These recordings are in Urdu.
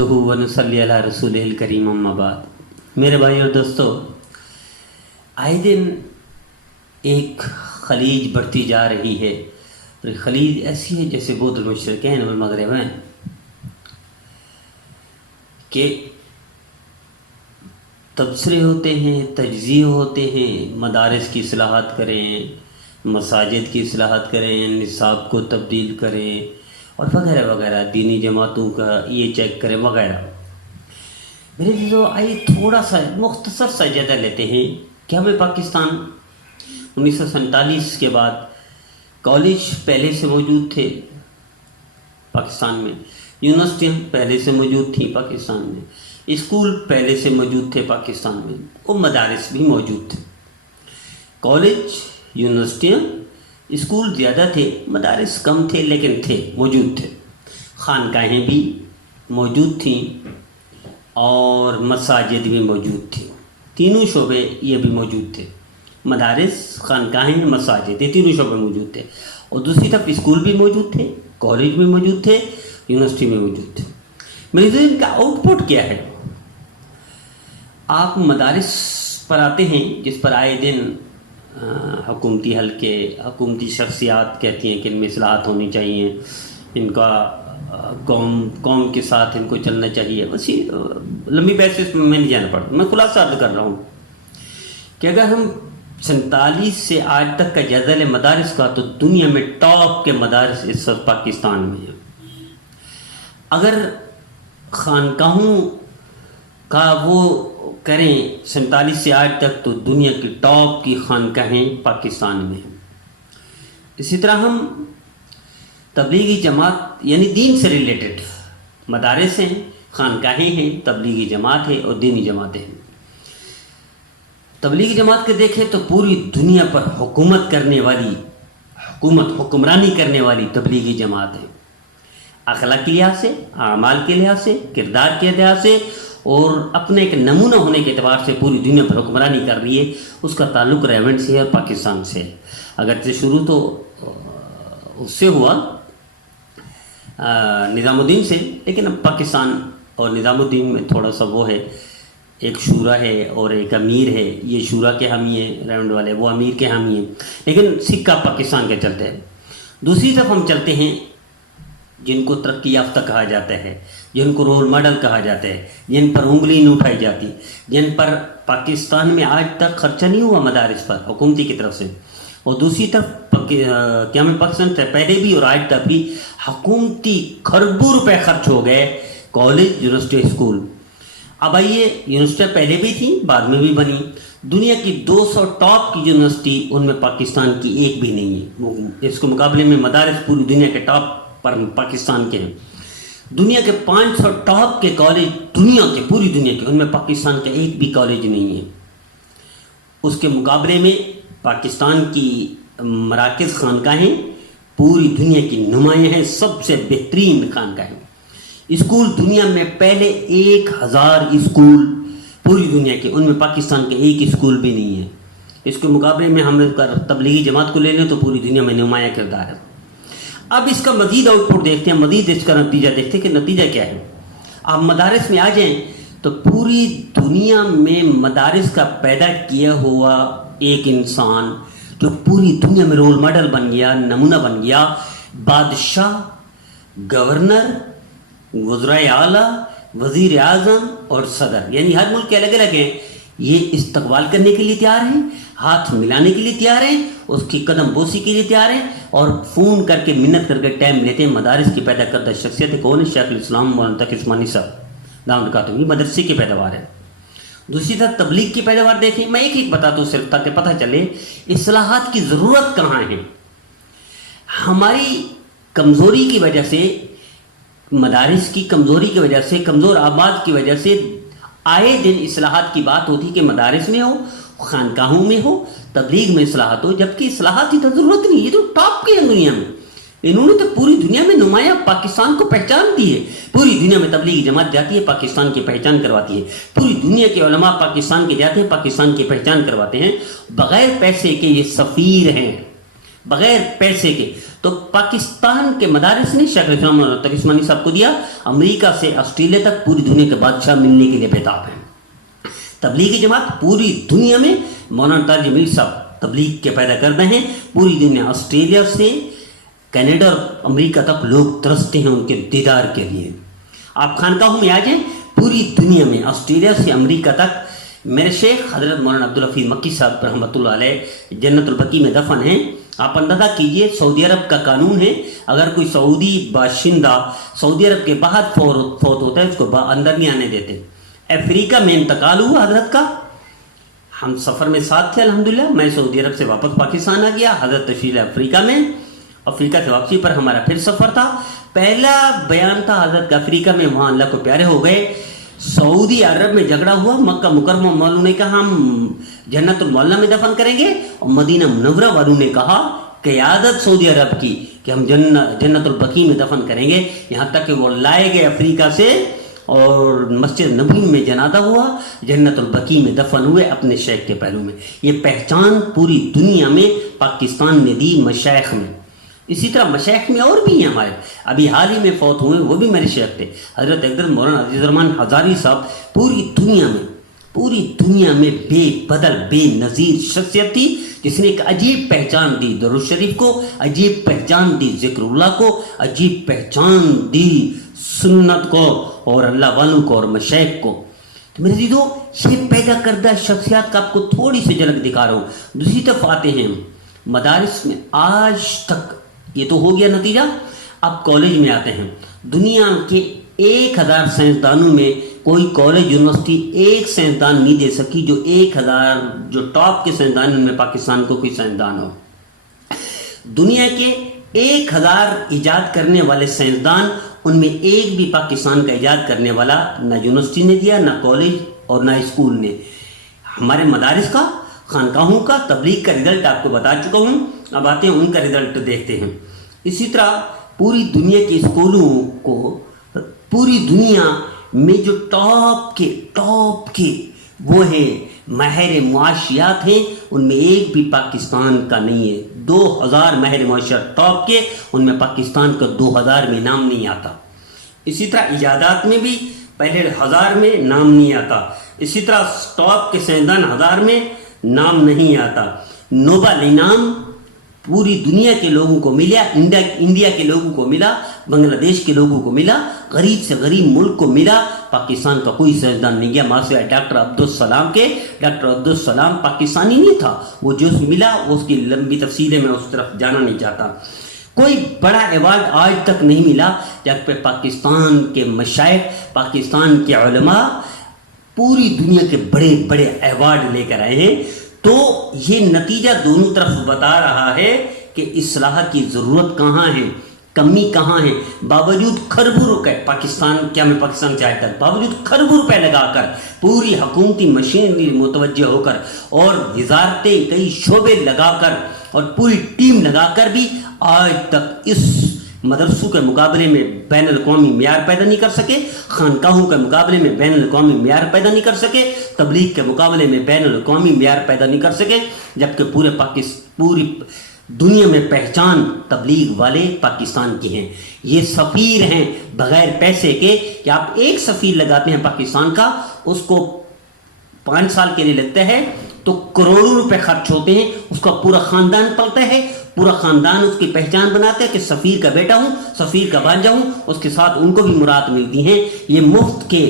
ونصلی علی رسول الکریم اما بعد۔ میرے بھائی اور دوستو، آئے دن ایک خلیج بڑھتی جا رہی ہے، اور خلیج ایسی ہے جیسے بود المشرقین والمغرب ہیں کہ تبصرے ہوتے ہیں، تجزیے ہوتے ہیں، مدارس کی اصلاحات کریں، مساجد کی اصلاحات کریں، نصاب کو تبدیل کریں اور وغیرہ وغیرہ، دینی جماعتوں کا یہ چیک کریں وغیرہ۔ میرے جو آئیے تھوڑا سا مختصر سا جائزہ لیتے ہیں کہ ہمیں پاکستان 1947 کے بعد کالج پہلے سے موجود تھے پاکستان میں، یونیورسٹیاں پہلے سے موجود تھیں پاکستان میں، اسکول پہلے سے موجود تھے پاکستان میں، اور مدارس بھی موجود تھے۔ کالج، یونیورسٹیاں، اسکول زیادہ تھے، مدارس کم تھے لیکن تھے، موجود تھے۔ خانقاہیں بھی موجود تھیں اور مساجد بھی موجود تھیں، تینوں شعبے یہ بھی موجود تھے۔ مدارس، خانقاہیں، مساجد، یہ تینوں شعبے موجود تھے، اور دوسری طرف اسکول بھی موجود تھے، کالج بھی موجود تھے، یونیورسٹی بھی موجود تھے۔ میری تو ان کا آؤٹ پٹ کیا ہے؟ آپ مدارس پر آتے ہیں جس پر آئے دن حکومتی حلقے، حکومتی شخصیات کہتی ہیں کہ ان میں اصلاحات ہونی چاہیے، ان کا قوم کے ساتھ ان کو چلنا چاہیے۔ بس یہ لمبی بحث اس میں نہیں جانا پڑتا، میں خلاصہ عرض کر رہا ہوں کہ اگر ہم 47 سے آج تک کا جائزہ لیں مدارس کا، تو دنیا میں ٹاپ کے مدارس اس وقت پاکستان میں ہیں۔ اگر خانقاہوں کا وہ کریں 47 سے آج تک، تو دنیا کی ٹاپ کی خانقاہیں پاکستان میں ہیں۔ اسی طرح ہم تبلیغی جماعت یعنی دین سے ریلیٹڈ مدارس ہیں، خانقاہیں ہیں، تبلیغی جماعت ہے اور دینی جماعتیں ہیں۔ تبلیغی جماعت کے دیکھیں تو پوری دنیا پر حکمرانی کرنے والی تبلیغی جماعت ہے، اخلاق کے لحاظ سے، اعمال کے لحاظ سے، کردار کے لحاظ سے، اور اپنے ایک نمونہ ہونے کے اعتبار سے پوری دنیا پر حکمرانی کر رہی ہے۔ اس کا تعلق ریونڈ سے ہے اور پاکستان سے ہے، اگرچہ شروع تو اس سے ہوا نظام الدین سے، لیکن اب پاکستان اور نظام الدین میں تھوڑا سا وہ ہے، ایک شورا ہے اور ایک امیر ہے، یہ شورا کے حامی ہیں ریونڈ والے، وہ امیر کے حامی ہیں، لیکن سکہ پاکستان کے چلتے ہیں۔ دوسری طرف ہم چلتے ہیں جن کو ترقی یافتہ کہا جاتا ہے، جن کو رول ماڈل کہا جاتا ہے، جن پر انگلی نہیں اٹھائی جاتی، جن پر پاکستان میں آج تک خرچہ نہیں ہوا مدارس پر حکومتی کی طرف سے، اور دوسری طرف کیا میں پاکستان سے پہلے بھی اور آج تک بھی حکومتی کھربوں روپے خرچ ہو گئے کالج، یونیورسٹی، اسکول۔ اب آئیے، یونیورسٹیاں پہلے بھی تھیں، بعد میں بھی بنی۔ دنیا کی 200 ٹاپ کی یونیورسٹی، ان میں پاکستان کی ایک بھی نہیں ہے۔ اس کے مقابلے میں مدارس پوری دنیا کے ٹاپ پر پاکستان کے ہیں۔ دنیا کے 500 ٹاپ کے کالج پوری دنیا کے، ان میں پاکستان کا ایک بھی کالج نہیں ہے۔ اس کے مقابلے میں پاکستان کی مراکز، خانقاہیں پوری دنیا کی نمایاں ہیں، سب سے بہترین خانقاہیں۔ اسکول دنیا میں پہلے 1000 اسکول پوری دنیا کے، ان میں پاکستان کے ایک اسکول بھی نہیں ہے۔ اس کے مقابلے میں ہم تبلیغی جماعت کو لے لیں تو پوری دنیا میں نمایاں کردار ہے۔ اب اس کا مزید آؤٹ پٹ دیکھتے ہیں، مزید اس کا نتیجہ دیکھتے ہیں کہ نتیجہ کیا ہے۔ آپ مدارس میں آ جائیں تو پوری دنیا میں مدارس کا پیدا کیا ہوا ایک انسان جو پوری دنیا میں رول ماڈل بن گیا، نمونہ بن گیا، بادشاہ، گورنر، وزرائے اعلیٰ، وزیر اعظم اور صدر، یعنی ہر ملک کے الگ الگ ہیں، یہ استقبال کرنے کے لیے تیار ہیں، ہاتھ ملانے کے لیے تیار ہیں، اس کی قدم بوسی کے لیے تیار ہیں، اور فون کر کے منت کر کے ٹائم لیتے ہیں۔ مدارس کی پیدا کردہ شخصیت کون ہے؟ شیخ الاسلام مولانا تقی عثمانی صاحب دامت برکاتہ، یہ مدرسے کی پیداوار ہے۔ دوسری طرف تبلیغ کی پیداوار دیکھیں، میں ایک بتاتا ہوں صرف تاکہ پتہ چلے اصلاحات کی ضرورت کہاں ہے۔ ہماری کمزوری کی وجہ سے، مدارس کی کمزوری کی وجہ سے، کمزور آباد کی وجہ سے آئے دن اصلاحات کی بات ہوتی کہ مدارس میں ہو، خانقاہوں میں ہو، تبلیغ میں اصلاحات ہو، جبکہ اصلاحات کی تو ضرورت نہیں، یہ تو ٹاپ کی ہے دنیا میں۔ انہوں نے تو پوری دنیا میں نمایاں پاکستان کو پہچان دی ہے۔ پوری دنیا میں تبلیغی جماعت جاتی ہے، پاکستان کی پہچان کرواتی ہے۔ پوری دنیا کے علماء پاکستان کے جاتے ہیں، پاکستان کی پہچان کرواتے ہیں۔ بغیر پیسے کے یہ سفیر ہیں، بغیر پیسے کے. تو پاکستان کے مدارس نے شیخ الاسلام تقی عثمانی صاحب کو دیا. امریکہ سے آسٹریلیا تک پوری دنیا کے بادشاہ ملنے کے لیے بےتاب ہیں. تبلیغی جماعت پوری دنیا میں مولانا تاج میر صاحب تبلیغ کے پیدا کرتے ہیں. پوری دنیا آسٹریلیا سے کینیڈا اور امریکہ تک لوگ ترستے ہیں ان کے دیدار کے لیے. آپ خانقاہوں میں آ جائیں, پوری دنیا میں آسٹریلیا سے امریکہ تک. میرے شیخ حضرت مولانا عبدالحفیظ مکی صاحب رحمۃ اللہ علیہ جنت البقیع میں دفن ہیں. آپ اندازہ کیجئے, سعودی عرب کا قانون ہے اگر کوئی سعودی باشندہ سعودی عرب کے باہر فوت ہوتا ہے اس کو اندر نہیں آنے دیتے. افریقہ میں انتقال ہوا حضرت کا, ہم سفر میں ساتھ تھے الحمدللہ. میں سعودی عرب سے واپس پاکستان آ گیا, حضرت تشریف افریقہ میں. افریقہ سے واپسی پر ہمارا پھر سفر تھا. پہلا بیان تھا حضرت کا افریقہ میں, وہاں اللہ کو پیارے ہو گئے. سعودی عرب میں جھگڑا ہوا, مکہ مکرمہ والوں نے کہا ہم جنت المعلی میں دفن کریں گے, اور مدینہ منورہ والوں نے کہا قیادت سعودی عرب کی کہ ہم جنت البقیع میں دفن کریں گے. یہاں تک کہ وہ لائے گئے افریقہ سے اور مسجد نبوی میں جنازہ ہوا, جنت البقیع میں دفن ہوئے اپنے شیخ کے پیروں میں. یہ پہچان پوری دنیا میں پاکستان نے دی مشائخ میں. اسی طرح مشائخ میں اور بھی ہیں ہمارے, ابھی حال ہی میں فوت ہوئے, وہ بھی میرے شیخ تھے, حضرت اقدس مولانا عزیز الرحمان ہزاری صاحب. پوری دنیا میں بے بدل بے نظیر شخصیت تھی جس نے ایک عجیب پہچان دی درود شریف کو, عجیب پہچان دی ذکر اللہ کو, عجیب پہچان دی سنت کو اور اللہ والوں کو اور مشائخ کو. تو میرے عزیزو, یہ پیدا کردہ شخصیات کا آپ کو تھوڑی سی جھلک دکھا رہا ہوں. دوسری طرف آتے ہیں مدارس میں. آج تک یہ تو ہو گیا نتیجہ, اب کالج میں آتے ہیں. دنیا کے 1000 سائنسدانوں میں کوئی کالج یونیورسٹی ایک سائنسدان نہیں دے سکی جو 1000 جو ٹاپ کے سائنسدان میں پاکستان کو کوئی سائنسدان ہو. دنیا کے 1000 ایجاد کرنے والے سائنسدان, ان میں ایک بھی پاکستان کا ایجاد کرنے والا نہ یونیورسٹی نے دیا, نہ کالج اور نہ اسکول نے. ہمارے مدارس کا, خانقاہوں کا, تبلیغ کا رزلٹ آپ کو بتا چکا ہوں. اب آتے ہیں ان کا رزلٹ دیکھتے ہیں. اسی طرح پوری دنیا کے اسکولوں کو, پوری دنیا میں جو ٹاپ کے وہ ہیں ماہر معاشیات ہیں, ان میں ایک بھی پاکستان کا نہیں ہے. 2000 ماہر معاشیات ٹاپ کے, ان میں پاکستان کا 2000 میں نام نہیں آتا. اسی طرح ایجادات میں بھی پہلے 1000 میں نام نہیں آتا. اسی طرح ٹاپ کے سائنسدان 1000 میں نام نہیں آتا. نوبل انعام پوری دنیا کے لوگوں کو ملا, انڈیا کے لوگوں کو ملا, بنگلہ دیش کے لوگوں کو ملا, غریب سے غریب ملک کو ملا. پاکستان کا کوئی سائنسدان نہیں گیا ماسوائے ڈاکٹر عبدالسلام کے. ڈاکٹر عبدالسلام پاکستانی نہیں تھا, وہ جو ملا اس کی لمبی تفصیلیں میں اس طرف جانا نہیں چاہتا. کوئی بڑا ایوارڈ آج تک نہیں ملا جب پہ پاکستان کے مشائخ, پاکستان کے علماء پوری دنیا کے بڑے بڑے ایوارڈ لے کر آئے ہیں. تو یہ نتیجہ دونوں طرف بتا رہا ہے کہ اصلاح کی ضرورت کہاں ہے, کمی کہاں ہے. باوجود خربوں روپے پاکستان چاہتا ہے, باوجود خربوں روپے لگا کر, پوری حکومتی مشینری متوجہ ہو کر اور وزارتیں کئی شعبے لگا کر اور پوری ٹیم لگا کر بھی آج تک اس مدرسوں کے مقابلے میں بین الاقوامی معیار پیدا نہیں کر سکے, خانقاہوں کے مقابلے میں بین الاقوامی معیار پیدا نہیں کر سکے, تبلیغ کے مقابلے میں بین الاقوامی معیار پیدا نہیں کر سکے. جبکہ پوری دنیا میں پہچان تبلیغ والے پاکستان کی ہیں. یہ سفیر ہیں بغیر پیسے کے, کہ آپ ایک سفیر لگاتے ہیں پاکستان کا, اس کو 5 سال کے لیے لگتا ہے تو کروڑوں روپے خرچ ہوتے ہیں, اس کا پورا خاندان پلتا ہے, پورا خاندان اس کی پہچان بناتے ہیں کہ سفیر کا بیٹا ہوں, سفیر کا بھانجا ہوں. اس کے ساتھ ان کو بھی مراد ملتی ہیں. یہ مفت کے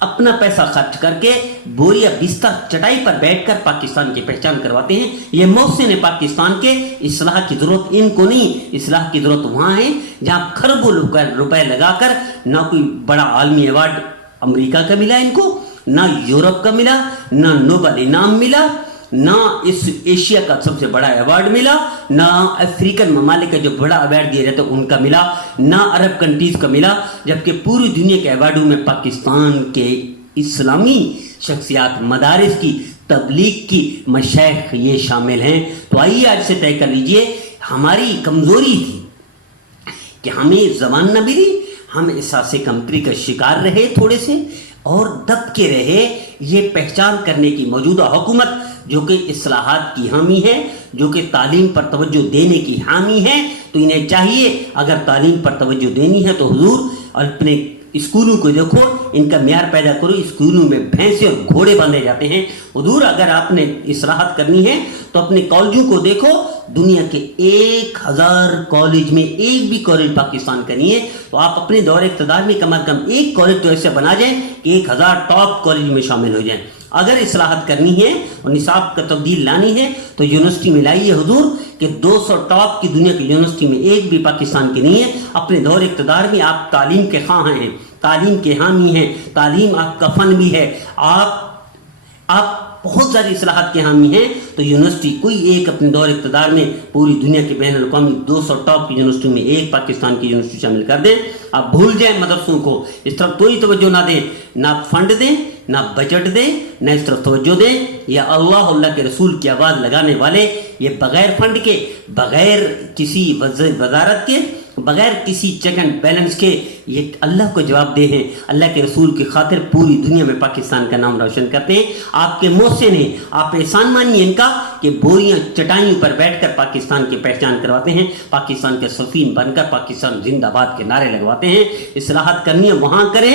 اپنا پیسہ خرچ کر کے بوریا بستر چٹائی پر بیٹھ کر پاکستان کی پہچان کرواتے ہیں. یہ محسن پاکستان کے. اصلاح کی ضرورت ان کو نہیں, اصلاح کی ضرورت وہاں ہے جہاں خربوں روپے لگا کر نہ کوئی بڑا عالمی ایوارڈ امریکہ کا ملا ان کو, نہ یورپ کا ملا, نہ نوبل انعام ملا, نہ اس ایشیا کا سب سے بڑا ایوارڈ ملا, نہ افریقن ممالک کا جو بڑا ایوارڈ دیا جاتا ہے ان کا ملا, نہ عرب کنٹریز کا ملا. جبکہ پوری دنیا کے ایوارڈوں میں پاکستان کے اسلامی شخصیات, مدارس کی, تبلیغ کی مشائخ یہ شامل ہیں. تو آئیے آج سے طے کر لیجئے, ہماری کمزوری تھی کہ ہمیں زبان نہ ملی, ہم احساس کمتری کا شکار رہے تھوڑے سے اور دب کے رہے. یہ پہچان کرنے کی موجودہ حکومت جو کہ اصلاحات کی حامی ہے, جو کہ تعلیم پر توجہ دینے کی حامی ہے. تو انہیں چاہیے اگر تعلیم پر توجہ دینی ہے تو حضور اپنے اسکولوں کو دیکھو, ان کا معیار پیدا کرو. اسکولوں میں بھینسے اور گھوڑے باندھے جاتے ہیں. حضور اگر آپ نے اصلاحات کرنی ہے تو اپنے کالجوں کو دیکھو. دنیا کے 1000 کالج میں ایک بھی کالج پاکستان کا نہیں ہے. تو آپ اپنے دور اقتدار میں کم از کم ایک کالج تو ایسے بنا جائیں کہ 1000 ٹاپ کالج میں شامل ہو جائیں. اگر اصلاحات کرنی ہے اور نصاب کا تبدیل لانی ہے تو یونیورسٹی میں لائیے حضور کہ 200 ٹاپ کی دنیا کی یونیورسٹی میں ایک بھی پاکستان کی نہیں ہے. اپنے دور اقتدار میں آپ تعلیم کے خواہاں ہیں, تعلیم کے حامی ہیں, تعلیم آپ کا فن بھی ہے, آپ بہت ساری اصلاحات کے حامی ہیں. تو یونیورسٹی کوئی ایک اپنے دور اقتدار میں پوری دنیا کے بین الاقوامی 200 ٹاپ کی یونیورسٹی میں ایک پاکستان کی یونیورسٹی شامل کر دیں. آپ بھول جائیں مدرسوں کو, اس طرف کوئی توجہ نہ دیں, نہ فنڈ دیں, نہ بجٹ دیں, نہ اس طرف توجہ دیں. یا اللہ کے رسول کی آواز لگانے والے یہ بغیر فنڈ کے, بغیر کسی وزارت کے, بغیر کسی چیک اینڈ بیلنس کے یہ اللہ کو جواب دے ہیں, اللہ کے رسول کی خاطر پوری دنیا میں پاکستان کا نام روشن کرتے ہیں. آپ کے محسن ہیں, آپ احسان مانیے ان کا کہ بوریاں چٹائیوں پر بیٹھ کر پاکستان کی پہچان کرواتے ہیں, پاکستان کے سفیر بن کر پاکستان زندہ باد کے نعرے لگواتے ہیں. اصلاحات کرنی ہے وہاں کریں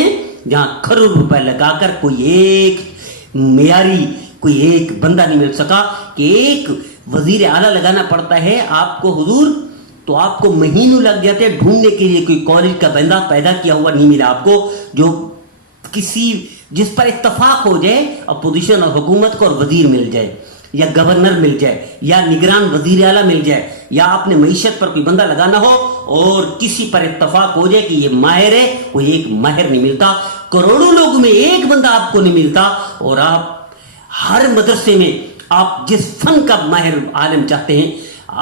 جہاں کروڑ روپے لگا کر کوئی ایک معیاری کوئی ایک بندہ نہیں مل سکا. کہ ایک وزیر اعلیٰ لگانا پڑتا ہے آپ کو حضور, تو آپ کو مہینوں لگ جاتے ہیں ڈھونڈنے کے لیے کوئی کالج کا بندہ پیدا کیا ہوا نہیں ملا آپ کو جو کسی جس پر اتفاق ہو جائے اپوزیشن اور حکومت کو اور وزیر مل جائے یا گورنر مل جائے یا نگران وزیر اعلیٰ مل جائے, یا آپ نے معیشت پر کوئی بندہ لگانا ہو اور کسی پر اتفاق ہو جائے کہ یہ ماہر ہے, کوئی ایک ماہر نہیں ملتا. کروڑوں لوگ میں ایک بندہ آپ کو نہیں ملتا. اور آپ ہر مدرسے میں آپ جس فن کا ماہر عالم چاہتے ہیں,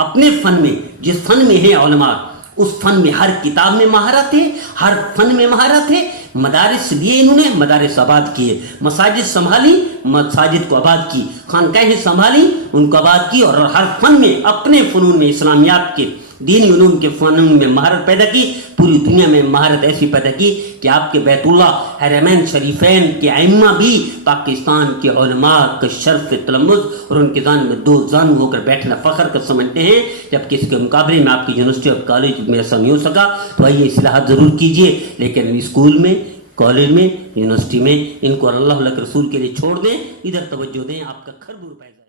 اپنے فن میں جس فن میں ہیں علماء, اس فن میں ہر کتاب میں مہارت ہے, ہر فن میں مہارت ہے. مدارس لیے انہوں نے, مدارس آباد کیے, مساجد سنبھالی, مساجد کو آباد کی, خانقاہیں سنبھالی, ان کو آباد کی, اور ہر فن میں اپنے فنون میں اسلامیات کے دینی علوم کے فنون میں مہارت پیدا کی. پوری دنیا میں مہارت ایسی پیدا کی کہ آپ کے بیت اللہ حرمین شریفین کے ائمہ بھی پاکستان کے علماء کا شرف تلمذ اور ان کے ذہن میں دو زانو ہو کر بیٹھنا فخر کا سمجھتے ہیں, جبکہ اس کے مقابلے میں آپ کی یونیورسٹی اور کالج میں ایسا نہیں ہو سکا. تو آئیے اصلاحات ضرور کیجیے, لیکن اسکول میں, کالج میں, یونیورسٹی میں ان کو اللہ کے رسول کے لیے چھوڑ دیں, ادھر توجہ دیں. آپ کا خرب روپے